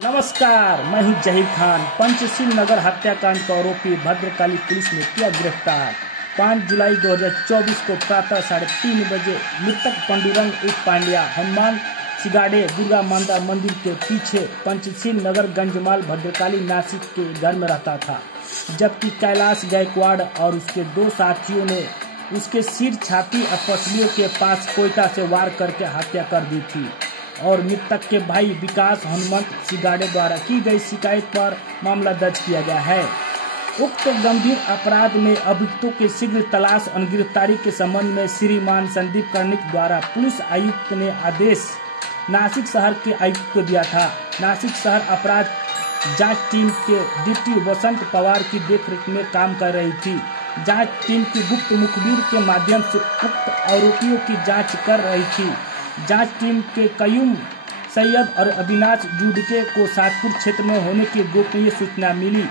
नमस्कार, मैं हूं जहीर खान। पंचशील नगर हत्याकांड का आरोपी भद्रकाली पुलिस ने किया गिरफ्तार। 5 जुलाई 2024 को प्रातः 3:30 बजे मृतक पांडुरंग उर्फ पांड्या हनुमान सिगाड़े दुर्गा माता मंदिर के पीछे पंचशील नगर गंजमाल भद्रकाली नासिक के घर में रहता था, जबकि कैलाश गायकवाड़ और उसके 2 साथियों ने उसके सिर, छाती और पसलियों के पास कोयता से वार करके हत्या कर दी थी और मृतक के भाई विकास हनुमंत सिगाड़े द्वारा की गई शिकायत पर मामला दर्ज किया गया है। उक्त गंभीर अपराध में अभियुक्तों के शीघ्र तलाश और गिरफ्तारी के संबंध में श्रीमान संदीप कर्णिक द्वारा पुलिस आयुक्त ने आदेश नासिक शहर के आयुक्त को दिया था। नासिक शहर अपराध जांच टीम के डिप्टी वसंत पवार की देखरेख में काम कर रही थी। जांच टीम की गुप्त मुखबिर के माध्यम से उक्त आरोपियों की जांच कर रही थी। जांच टीम के कयूम सैयद और अविनाश जुड़के को सातपुर क्षेत्र में होने की गोपनीय सूचना मिली।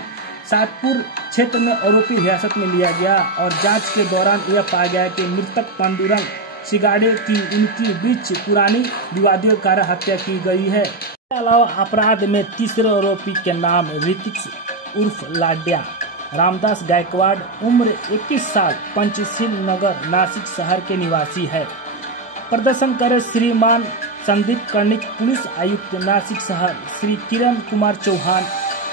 सातपुर क्षेत्र में आरोपी हिरासत में लिया गया और जांच के दौरान यह पाया गया कि मृतक पांडुरंग सिगाड़े की उनकी बीच पुरानी विवादियों के कारण हत्या की गई है। इसके अलावा अपराध में तीसरे आरोपी के नाम ऋतिक उर्फ लाड्या रामदास गायकवाड़, उम्र 21 साल, पंचशील नगर नासिक शहर के निवासी है। प्रदर्शन करे श्रीमान संदीप कर्णिक पुलिस आयुक्त नासिक शहर, श्री किरण कुमार चौहान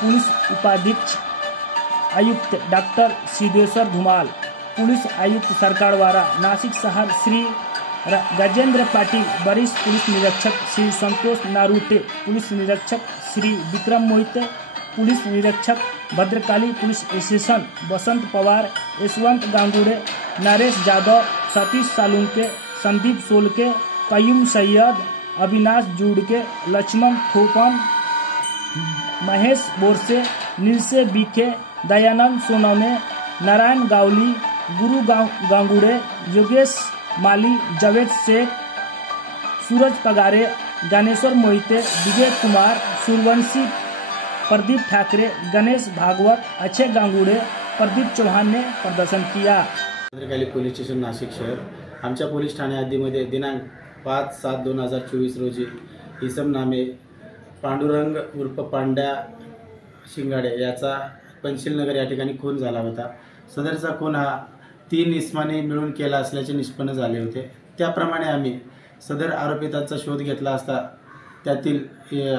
पुलिस उपाधीक्षक आयुक्त, डॉक्टर सिद्धेश्वर धुमाल पुलिस आयुक्त सरकारवाड़ा नासिक शहर, श्री गजेंद्र पाटिल वरिष्ठ पुलिस निरीक्षक, श्री संतोष नारूटे पुलिस निरीक्षक, श्री विक्रम मोहिते पुलिस निरीक्षक भद्रकाली पुलिस स्टेशन, बसंत पवार, यशवंत गांगुड़े, नरेश यादव, सतीश सालुंके, संदीप सोलके, कयूम सैयद, अविनाश जुड़के, लक्ष्मण थोपन, महेश बोरसे, नीलसे बीके, दयानंद सोनौने, नारायण गावली, गुरु गांगुड़े, योगेश माली, जावेद शेख, सूरज पगारे, ज्ञानेश्वर मोहिते, विजय कुमार, सूर्यवंशी, प्रदीप ठाकरे, गणेश भागवत, अक्षय गांगुड़े, प्रदीप चौहान ने प्रदर्शन किया। भद्रकाली पोलीस स्टेशन नाशिक शहर आमच्या पोलीस ठाणे हद्दीमध्ये दिनांक 5/7/2024 रोजी इसम नामे पांडुरंग उर्फ पांड्या शिंगाडे याचा पंचशील नगर या ठिकाणी खून झाला होता। सदरचा खून हा 3 इसमाने मिळून केला असल्याचे निष्पन्न झाले होते। त्याप्रमाणे आम्ही सदर आरोपितांचा शोध घेतला असता त्यातील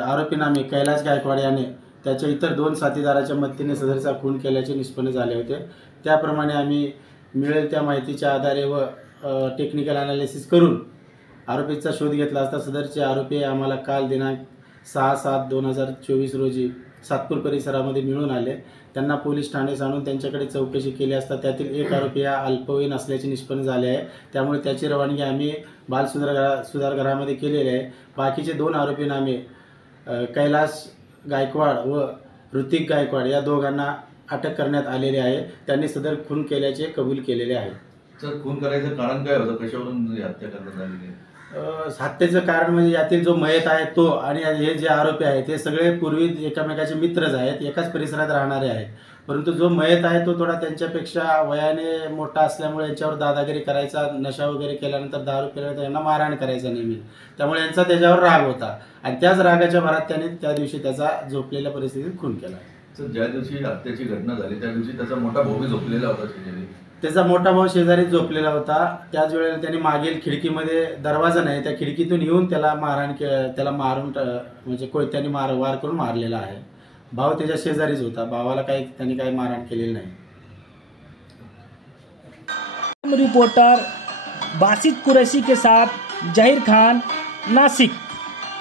आरोपी नामे कैलाश गायकवाड याने त्याच्या इतर 2 साथीदाराच्या मदतीने सदरचा खून केल्याचे निष्पन्न झाले होते। त्याप्रमाणे आम्ही मिळेल त्या माहितीच्या आधारे व टेक्निकल ॲनालिसिस करून आरोपीचा शोध घेतला असता सदरचे आरोपी आम्हाला काल दिनांक 6/7/2024 रोजी सातपूर परिसरामध्ये मिळून आले। त्यांना पोलीस ठाण्यात आणून त्यांच्याकडे चौकशी केली असता त्यातील एक आरोपी हा अल्पवयीन असल्याचे निष्पन्न झाले आहे। त्यामुळे त्याची रवानगी आम्ही बाल सुधारगृहामध्ये केलेली आहे। बाकीचे 2 आरोपी नामे कैलाश गायकवाड व ऋतिक गायकवाड या दोघांना अटक करण्यात आलेली आहे। त्यांनी सदर खून केल्याचे कबूल केलेले आहे। सर, खून करायचं कारण काय होतं? कशावरून हत्या करण्यात आली? हत्येचं कारण म्हणजे यातील जो मयत आहे तो आणि हे जे आरोपी आहेत हे सगळे पूर्वी एकमेकाचे मित्रच आहेत, एकाच परिसरात राहणारे आहेत। परंतु जो मयत आहे तो थोडा त्यांच्यापेक्षा वयाने मोठा असल्यामुळे यांच्यावर दादागिरी करायचा, नशा वगैरे केल्यानंतर दारू पिल्यानंतर यांना मारहाण करायचा नेहमी, त्यामुळे यांचा त्याच्यावर राग होता आणि त्याच रागाच्या भरात त्याने त्या दिवशी त्याचा झोपलेल्या परिस्थितीत खून केला। सर, ज्या दिवशी हत्येची घटना झाली त्या दिवशी त्याचा मोठा भाऊ झोपलेला होता शेजारी। त्याचा मोठा भाऊ शेजारी झोपलेला होता। त्याच वेळेला त्यांनी मागील खिडकीमध्ये दरवाजा नाही त्या खिडकीतून येऊन त्याला मारून म्हणजे कोयत्याने वार करून मारलेला आहे। भाऊ त्याच्या शेजारीच होता, भावाला त्यांनी काही मारहाण केलेली नाही। रिपोर्टर बासित कुरैशी के साथ जहीर खान, नासिक।